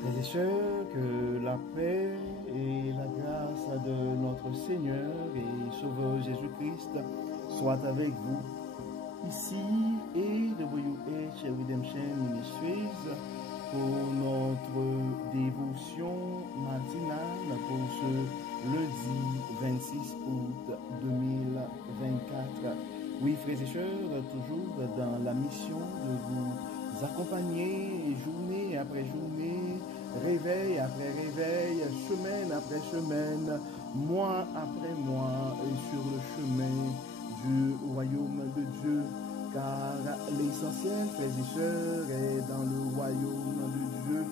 Frères et sœurs, que la paix et la grâce de notre Seigneur et Sauveur Jésus-Christ soient avec vous, ici et de WH Redemption Ministries, pour notre dévotion matinale pour ce lundi 26 août 2024. Oui, frères et sœurs, toujours dans la mission de vous accompagner journée après journée, réveil après réveil, semaine après semaine, mois après mois, sur le chemin du royaume de Dieu. Car l'essentiel, frères et sœurs, est dans le royaume de Dieu.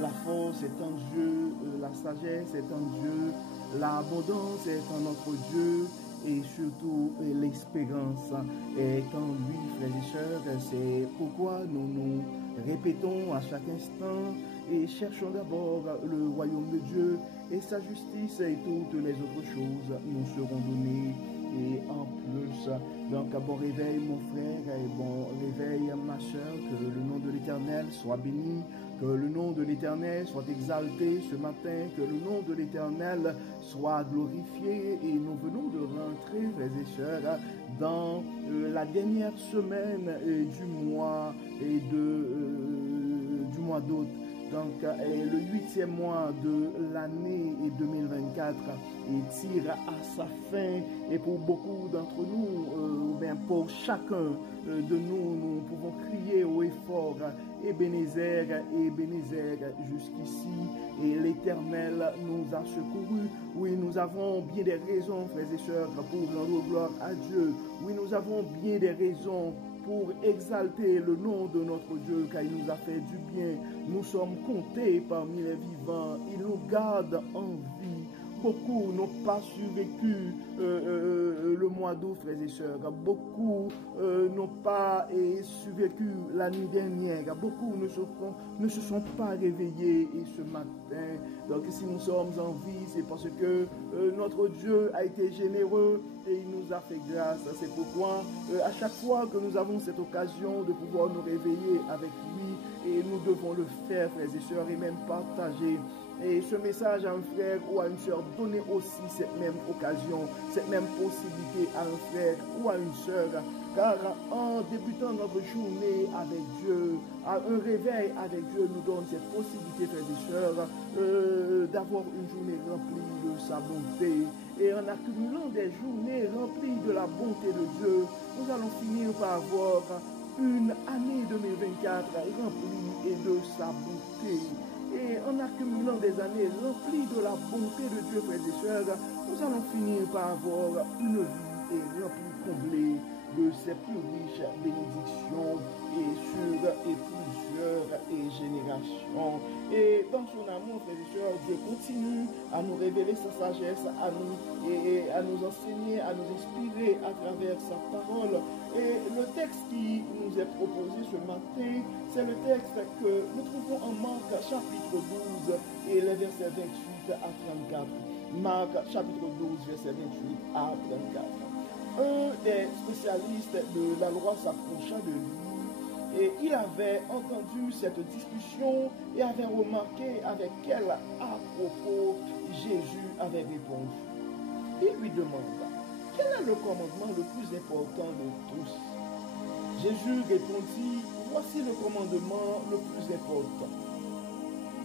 La force est en Dieu, la sagesse est en Dieu, l'abondance est en notre Dieu, et surtout l'espérance est en lui, frères et sœurs. C'est pourquoi nous nous répétons à chaque instant et cherchons d'abord le royaume de Dieu et sa justice, et toutes les autres choses nous seront données et en plus. Donc bon réveil mon frère et bon réveil ma soeur, que le nom de l'Éternel soit béni, que le nom de l'Éternel soit exalté ce matin, que le nom de l'Éternel soit glorifié. Et nous venons de rentrer, frères et sœurs, dans la dernière semaine du mois et du mois d'août. Donc, le 8e mois de l'année 2024 tire à sa fin. Et pour beaucoup d'entre nous, bien pour chacun de nous, nous pouvons crier haut et fort, Ebenezer, Ebenezer, jusqu'ici. Et l'Éternel nous a secourus. Oui, nous avons bien des raisons, frères et sœurs, pour rendre gloire à Dieu. Oui, nous avons bien des raisons pour exalter le nom de notre Dieu, car il nous a fait du bien. Nous sommes comptés parmi les vivants. Il nous garde en vie. Beaucoup n'ont pas survécu le mois d'août, frères et sœurs. Beaucoup n'ont pas survécu la nuit dernière. Beaucoup ne se sont pas réveillés ce matin. Donc si nous sommes en vie, c'est parce que notre Dieu a été généreux et il nous a fait grâce. C'est pourquoi à chaque fois que nous avons cette occasion de pouvoir nous réveiller avec lui, et nous devons le faire, frères et sœurs, et même partager et ce message à un frère ou à une sœur. Donnez aussi cette même occasion, cette même possibilité à un frère ou à une sœur. Car en débutant notre journée avec Dieu, un réveil avec Dieu nous donne cette possibilité, frères et sœurs, d'avoir une journée remplie de sa bonté. Et en accumulant des journées remplies de la bonté de Dieu, nous allons finir par avoir une année 2024 remplie et de sa bonté. Et en accumulant des années remplies de la bonté de Dieu, frères et sœurs, nous allons finir par avoir une vie remplie, comblée de ses plus riches bénédictions et sur plusieurs générations. Et dans son amour, frères et sœurs, Dieu continue à nous révéler sa sagesse, à nous enseigner, à nous inspirer à travers sa parole. Et le texte qui nous est proposé ce matin, c'est le texte que nous trouvons en Marc chapitre 12 et les versets 28 à 34. Marc chapitre 12, verset 28 à 34. Un des spécialistes de la loi s'approcha de lui et il avait entendu cette discussion et avait remarqué avec quel à propos Jésus avait répondu. Il lui demanda, quel est le commandement le plus important de tous? Jésus répondit, voici le commandement le plus important.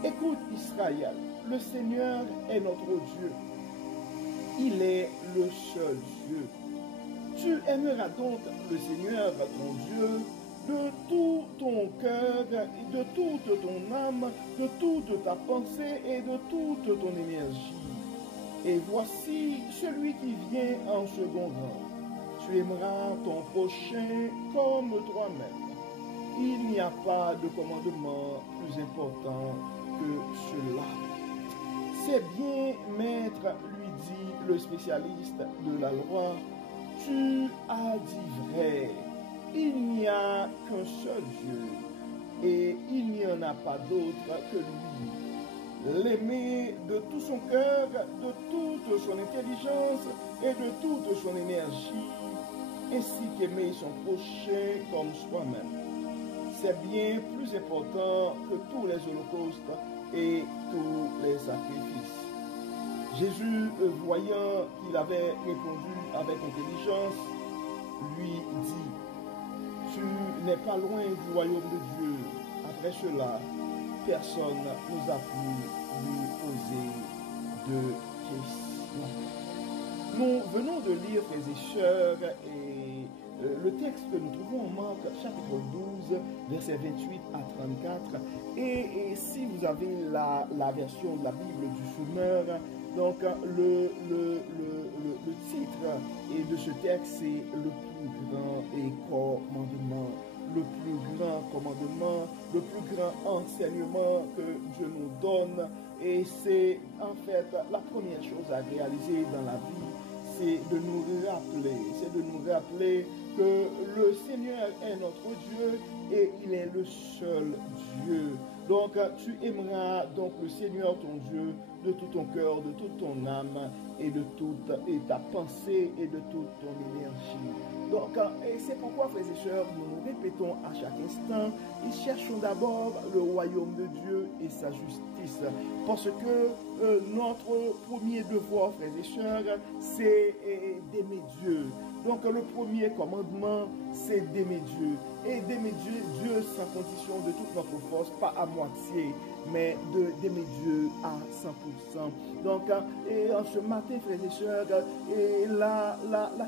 Écoute Israël, le Seigneur est notre Dieu. Il est le seul Dieu. Tu aimeras donc le Seigneur ton Dieu de tout ton cœur, de toute ton âme, de toute ta pensée et de toute ton énergie. Et voici celui qui vient en second rang. Tu aimeras ton prochain comme toi-même. Il n'y a pas de commandement plus important que cela. C'est bien, maître, lui dit le spécialiste de la loi. Tu as dit vrai, il n'y a qu'un seul Dieu et il n'y en a pas d'autre que lui. L'aimer de tout son cœur, de toute son intelligence et de toute son énergie, ainsi qu'aimer son prochain comme soi-même. c'est bien plus important que tous les holocaustes et tous les sacrifices. Jésus, voyant qu'il avait répondu avec intelligence, lui dit, tu n'es pas loin du royaume de Dieu. Après cela, personne nous a pu lui poser de questions. Nous venons de lire, frères et sœurs, et le texte que nous trouvons en Marc, chapitre 12, versets 28 à 34. Et si vous avez la version de la Bible du fumeur, donc le titre de ce texte, c'est le plus grand commandement. Le plus grand commandement, le plus grand enseignement que Dieu nous donne. Et c'est en fait la première chose à réaliser dans la vie, c'est de nous rappeler que le Seigneur est notre Dieu et il est le seul Dieu. Donc tu aimeras donc le Seigneur ton Dieu de tout ton cœur, de toute ton âme et de toute ta pensée et de toute ton énergie. Donc c'est pourquoi, frères et sœurs, nous nous répétons à chaque instant et cherchons d'abord le royaume de Dieu et sa justice. Parce que notre premier devoir, frères et sœurs, c'est d'aimer Dieu. Donc le premier commandement, c'est d'aimer Dieu. Et d'aimer Dieu sans condition de toute notre force, pas à moitié, mais d'aimer Dieu à 100%. Donc, et en ce matin, frères et sœurs, et la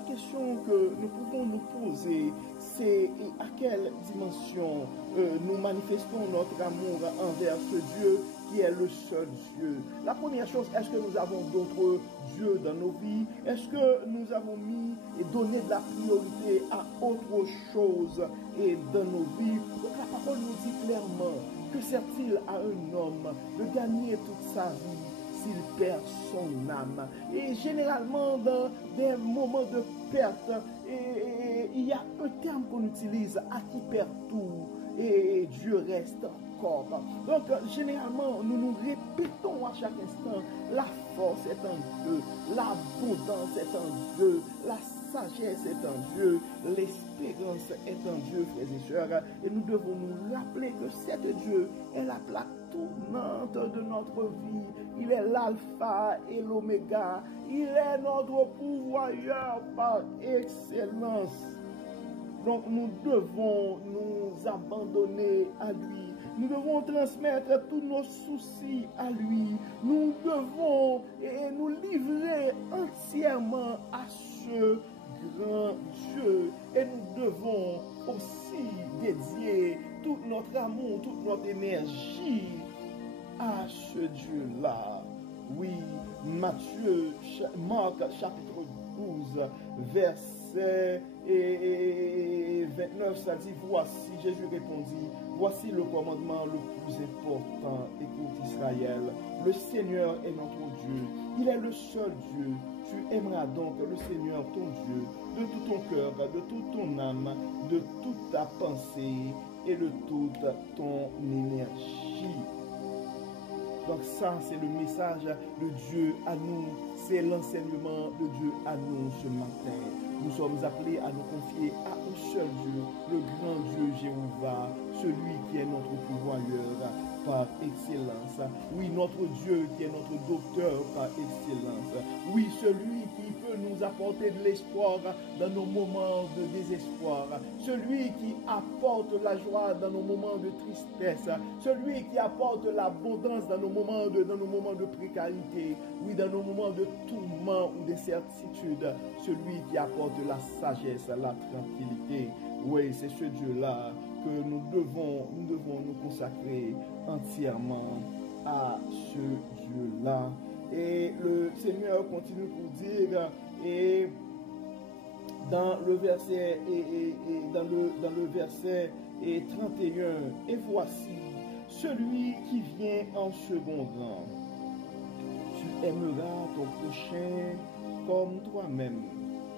question que nous pouvons nous poser, c'est à quelle dimension nous manifestons notre amour envers ce Dieu qui est le seul Dieu. La première chose, est-ce que nous avons d'autres dieux dans nos vies? Est-ce que nous avons mis et donné de la priorité à autre chose et dans nos vies? Donc la parole nous dit clairement, que sert-il à un homme de gagner toute sa vie s'il perd son âme? Et généralement, dans des moments de perte, il y a un terme qu'on utilise, à qui perd tout, et Dieu reste encore. Donc, généralement, nous nous répétons à chaque instant, la force est en Dieu, l'abondance est en Dieu, la sagesse est en Dieu, l'espérance est en Dieu, frères et sœurs, et nous devons nous rappeler que cet Dieu est la plaque tournante de notre vie. Il est l'alpha et l'oméga. Il est notre pourvoyeur par excellence. Donc nous devons nous abandonner à lui. Nous devons transmettre tous nos soucis à lui. Nous devons nous livrer entièrement à ce grand Dieu. Et nous devons aussi dédier tout notre amour, toute notre énergie à ce Dieu-là. Oui, Marc chapitre 12, verset 29, ça dit, voici, Jésus répondit, voici le commandement le plus important. Écoute Israël, le Seigneur est notre Dieu, il est le seul Dieu. Tu aimeras donc le Seigneur ton Dieu de tout ton cœur, de toute ton âme, de toute ta pensée et de toute ton énergie. Donc ça, c'est le message de Dieu à nous, c'est l'enseignement de Dieu à nous ce matin. Nous sommes appelés à nous confier à un seul Dieu, le grand Dieu Jéhovah, celui qui est notre pourvoyeur par excellence. Oui, notre Dieu qui est notre docteur par excellence. Oui, celui qui peut nous apporter de l'espoir dans nos moments de désespoir. Celui qui apporte la joie dans nos moments de tristesse. Celui qui apporte l'abondance dans nos moments de précarité. Oui, dans nos moments de tourment ou d'incertitude. Celui qui apporte la sagesse, la tranquillité. Oui, c'est ce Dieu-là que nous devons nous consacrer entièrement à ce Dieu-là. Et le Seigneur continue pour dire, et dans le verset, dans le verset 31, et voici celui qui vient en second rang. Tu aimeras ton prochain comme toi-même.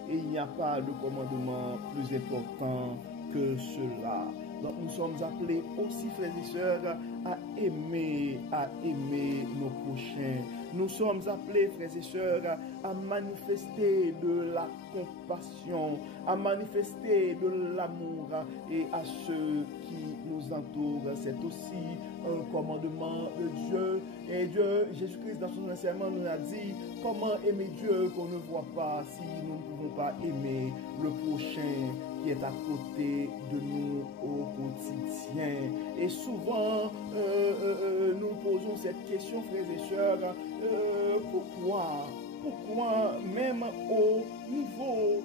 Et il n'y a pas de commandement plus important que cela. Donc nous sommes appelés aussi, frères et sœurs, à aimer nos prochains. Nous sommes appelés, frères et sœurs, à manifester de la compassion, à manifester de l'amour et à ceux qui nous entoure. C'est aussi un commandement de Dieu. Et Dieu, Jésus-Christ, dans son enseignement, nous a dit comment aimer Dieu qu'on ne voit pas si nous ne pouvons pas aimer le prochain qui est à côté de nous au quotidien. Et souvent, nous posons cette question, frères et sœurs, pourquoi même au niveau,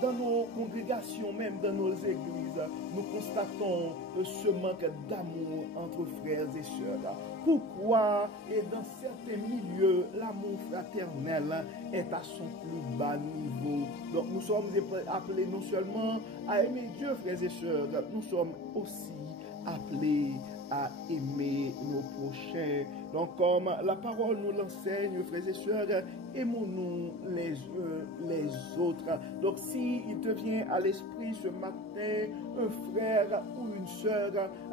dans nos congrégations, même dans nos églises, nous constatons ce manque d'amour entre frères et sœurs? Pourquoi, et dans certains milieux, l'amour fraternel est à son plus bas niveau? Donc nous sommes appelés non seulement à aimer Dieu, frères et sœurs, nous sommes aussi appelés à aimer nos prochains. Donc, comme la parole nous l'enseigne, frères et sœurs, aimons-nous les uns les autres. Donc, s'il te vient à l'esprit ce matin, un frère ou une sœur,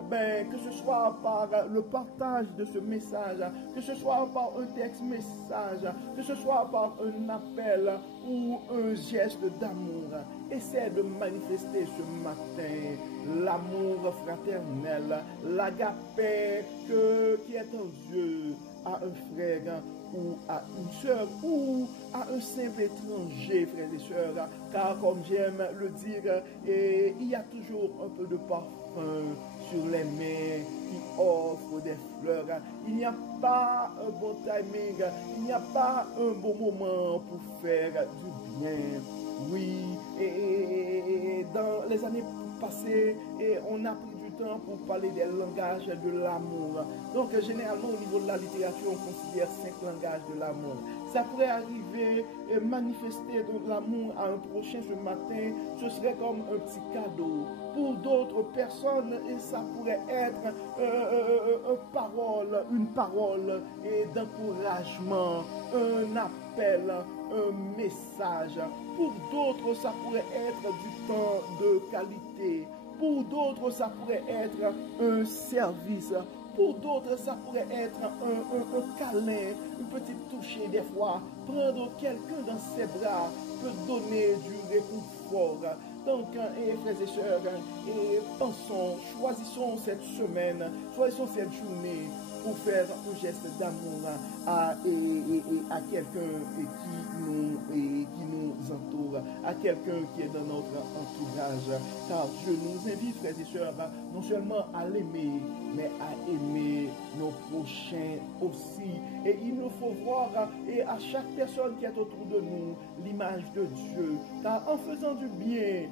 ben, que ce soit par le partage de ce message, que ce soit par un texte message, que ce soit par un appel ou un geste d'amour, essaie de manifester ce matin l'amour fraternel, l'agapé qui est en Dieu à un frère ou à une sœur ou à un simple étranger, frères et sœurs, car comme j'aime le dire, il y a toujours un peu de parfum sur les mains qui offrent des fleurs. Il n'y a pas un bon timing, il n'y a pas un bon moment pour faire du bien. Oui, et dans les années passées, on a pris du temps pour parler des langages de l'amour. Donc, généralement, au niveau de la littérature, on considère 5 langages de l'amour. Ça pourrait arriver et manifester de l'amour à un prochain ce matin, ce serait comme un petit cadeau. Pour d'autres personnes, et ça pourrait être une parole d'encouragement, un appel, un message. Pour d'autres, ça pourrait être du temps de qualité. Pour d'autres, ça pourrait être un service. Pour d'autres, ça pourrait être un câlin, une petite touchée des fois. Prendre quelqu'un dans ses bras peut donner du réconfort. Donc, frères et sœurs, pensons, choisissons cette semaine, choisissons cette journée pour faire un geste d'amour à quelqu'un qui nous entoure, à quelqu'un qui est dans notre entourage. Car Dieu nous invite, frères et sœurs, non seulement à l'aimer, mais à aimer nos prochains aussi. Et il nous faut voir à chaque personne qui est autour de nous l'image de Dieu. Car en faisant du bien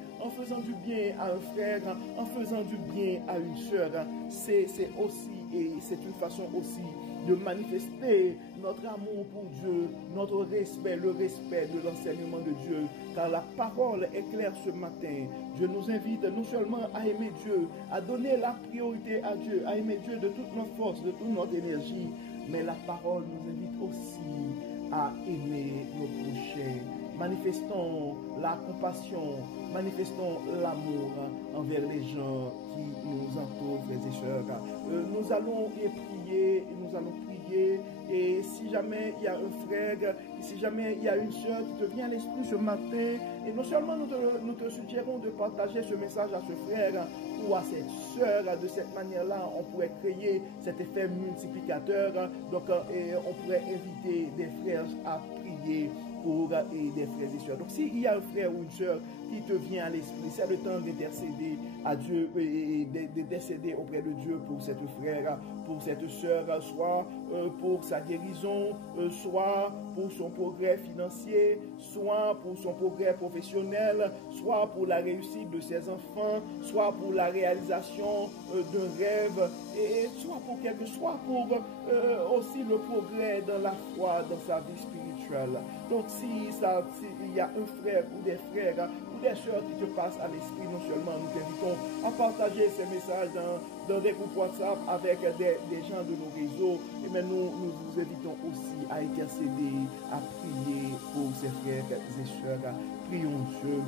à un frère, en faisant du bien à une sœur, c'est aussi, et c'est une façon aussi de manifester notre amour pour Dieu, notre respect, le respect de l'enseignement de Dieu. Car la parole est claire ce matin. Dieu nous invite non seulement à aimer Dieu, à donner la priorité à Dieu, à aimer Dieu de toute notre force, de toute notre énergie, mais la parole nous invite aussi à aimer nos prochains. Manifestons la compassion, manifestons l'amour envers les gens qui nous entourent, frères et sœurs. Nous allons prier, et si jamais il y a un frère, si jamais il y a une sœur qui te vient à l'esprit ce matin, et non seulement nous te suggérons de partager ce message à ce frère ou à cette sœur, de cette manière-là, on pourrait créer cet effet multiplicateur. Donc, on pourrait inviter des frères à prier pour des frères et sœurs. Donc, s'il y a un frère ou une sœur qui te vient à l'esprit, c'est le temps d'intercéder à Dieu et d'intercéder auprès de Dieu pour cette frère, pour cette sœur, soit pour sa guérison, soit pour son progrès financier, soit pour son progrès professionnel, soit pour la réussite de ses enfants, soit pour la réalisation d'un rêve, et soit pour aussi le progrès dans la foi, dans sa vie spirituelle. Donc, s'il y a un frère ou des frères ou des sœurs qui te passent à l'esprit, non seulement nous t'invitons à partager ces messages dans des groupes WhatsApp avec des gens de nos réseaux, et nous vous invitons aussi à intercéder, à prier pour ces frères et sœurs. Prions Dieu.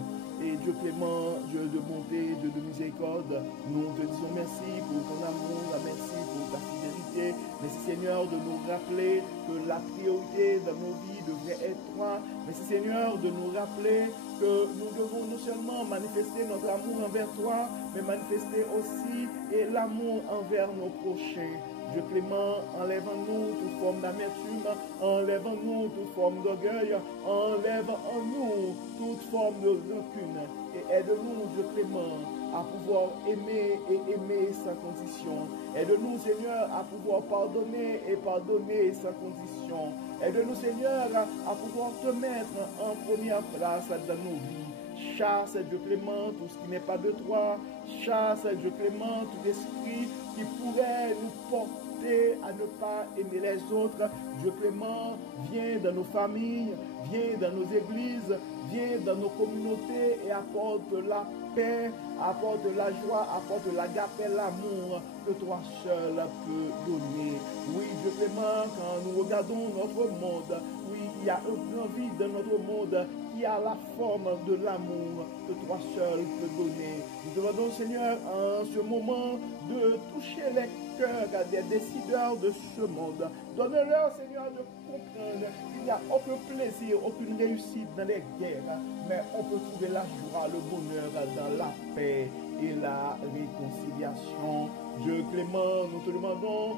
Et Dieu clément, Dieu de bonté, Dieu de miséricorde, nous te disons merci pour ton amour, merci pour ta fidélité. Merci Seigneur de nous rappeler que la priorité dans nos vies devrait être toi. Merci Seigneur de nous rappeler que nous devons non seulement manifester notre amour envers toi, mais manifester aussi l'amour envers nos prochains. Dieu clément, enlève en nous toute forme d'amertume, enlève en nous toute forme d'orgueil, enlève en nous toute forme de rancune. Et aide-nous, Dieu clément, à pouvoir aimer et aimer sans condition. Aide-nous, Seigneur, à pouvoir pardonner et pardonner sans condition. Aide-nous, Seigneur, à pouvoir te mettre en première place dans nos vies. Chasse, Dieu clément, tout ce qui n'est pas de toi. Chasse, Dieu clément, tout esprit qui pourrait nous porter à ne pas aimer les autres. Dieu clément, viens dans nos familles, viens dans nos églises, viens dans nos communautés et apporte la paix, apporte la joie, apporte l'agape, l'amour que toi seul peux donner. Oui, Dieu clément, quand nous regardons notre monde, oui, il y a un grand vide dans notre monde qui a la forme de l'amour que toi seul peux donner. Nous demandons, Seigneur, en ce moment, de toucher les cœurs des décideurs de ce monde. Donne-leur, Seigneur, de comprendre qu'il n'y a aucun plaisir, aucune réussite dans les guerres, mais on peut trouver la joie, le bonheur dans la paix et la réconciliation. Dieu clément, nous te demandons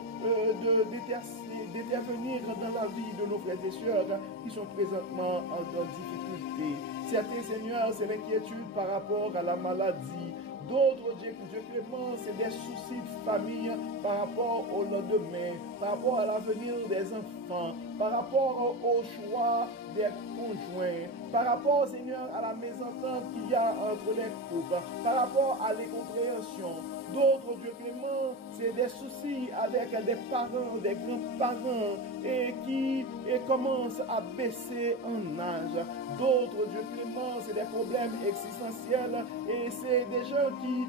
d'intervenir dans la vie de nos frères et sœurs qui sont présentement en difficulté. Certains, Seigneur, c'est l'inquiétude par rapport à la maladie. D'autres, Dieu clément, c'est des soucis de famille par rapport au lendemain, par rapport à l'avenir des enfants, par rapport au choix des conjoints, par rapport, Seigneur, à la mésentente qu'il y a entre les couples, par rapport à l'incompréhension. D'autres, Dieu clément, c'est des soucis avec des parents, des grands-parents et qui commencent à baisser en âge. D'autres, Dieu clément, c'est des problèmes existentiels et c'est des gens qui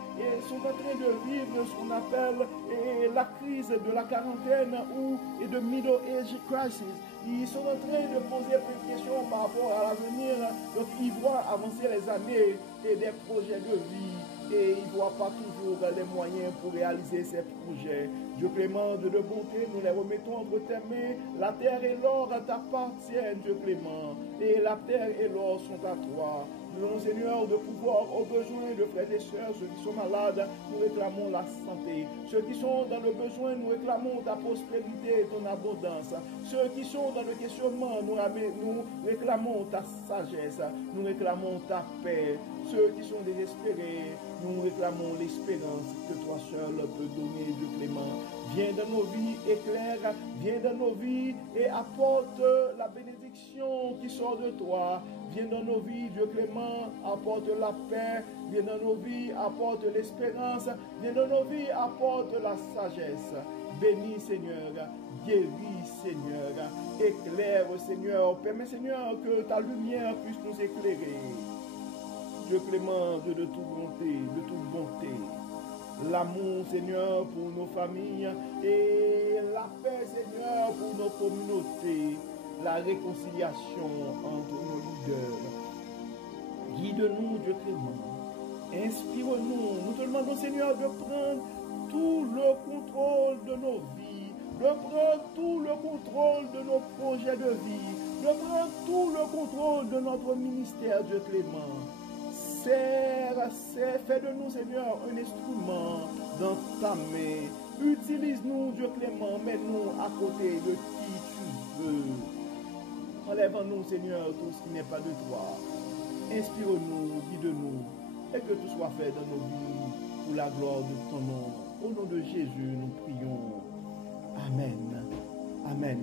sont en train de vivre ce qu'on appelle la crise de la quarantaine ou de middle age crisis. Ils sont en train de poser plein de questions par rapport à l'avenir. Donc ils voient avancer les années et des projets de vie. Et ils ne voient pas toujours les moyens pour réaliser ces projets. Dieu clément, Dieu de bonté, nous les remettons entre tes mains. La terre et l'or t'appartiennent, Dieu clément. Et la terre et l'or sont à toi. Nous demandons, Seigneur, de pouvoir aux besoins de frères et sœurs, ceux qui sont malades, nous réclamons la santé. Ceux qui sont dans le besoin, nous réclamons ta prospérité et ton abondance. Ceux qui sont dans le questionnement, nous réclamons ta sagesse. Nous réclamons ta paix. Ceux qui sont désespérés, nous réclamons l'espérance que toi seul peux donner, Dieu clément. Viens dans nos vies, éclaire, viens dans nos vies et apporte la bénédiction qui sort de toi. Viens dans nos vies, Dieu clément, apporte la paix. Viens dans nos vies, apporte l'espérance. Viens dans nos vies, apporte la sagesse. Bénis, Seigneur, guéris, Seigneur, éclaire, Seigneur. Permets, Seigneur, que ta lumière puisse nous éclairer. Dieu clément, Dieu de toute bonté, l'amour, Seigneur, pour nos familles et la paix, Seigneur, pour nos communautés, la réconciliation entre nos leaders. Guide-nous, Dieu clément, inspire-nous. Nous te demandons, Seigneur, de prendre tout le contrôle de nos vies, de prendre tout le contrôle de nos projets de vie, de prendre tout le contrôle de notre ministère, Dieu clément. Fais de nous, Seigneur, un instrument dans ta main. Utilise-nous, Dieu clément, mets-nous à côté de qui tu veux. Enlève en nous, Seigneur, tout ce qui n'est pas de toi. Inspire-nous, guide-nous, et que tout soit fait dans nos vies pour la gloire de ton nom. Au nom de Jésus, nous prions. Amen. Amen.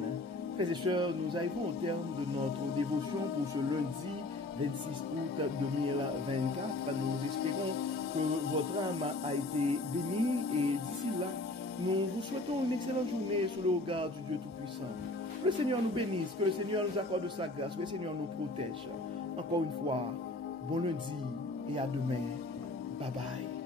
Frères et sœurs, nous arrivons au terme de notre dévotion pour ce lundi 26 août 2024. Nous espérons que votre âme a été bénie et d'ici là, nous vous souhaitons une excellente journée sous le regard du Dieu Tout-Puissant. Que le Seigneur nous bénisse, que le Seigneur nous accorde sa grâce, que le Seigneur nous protège. Encore une fois, bon lundi et à demain. Bye bye.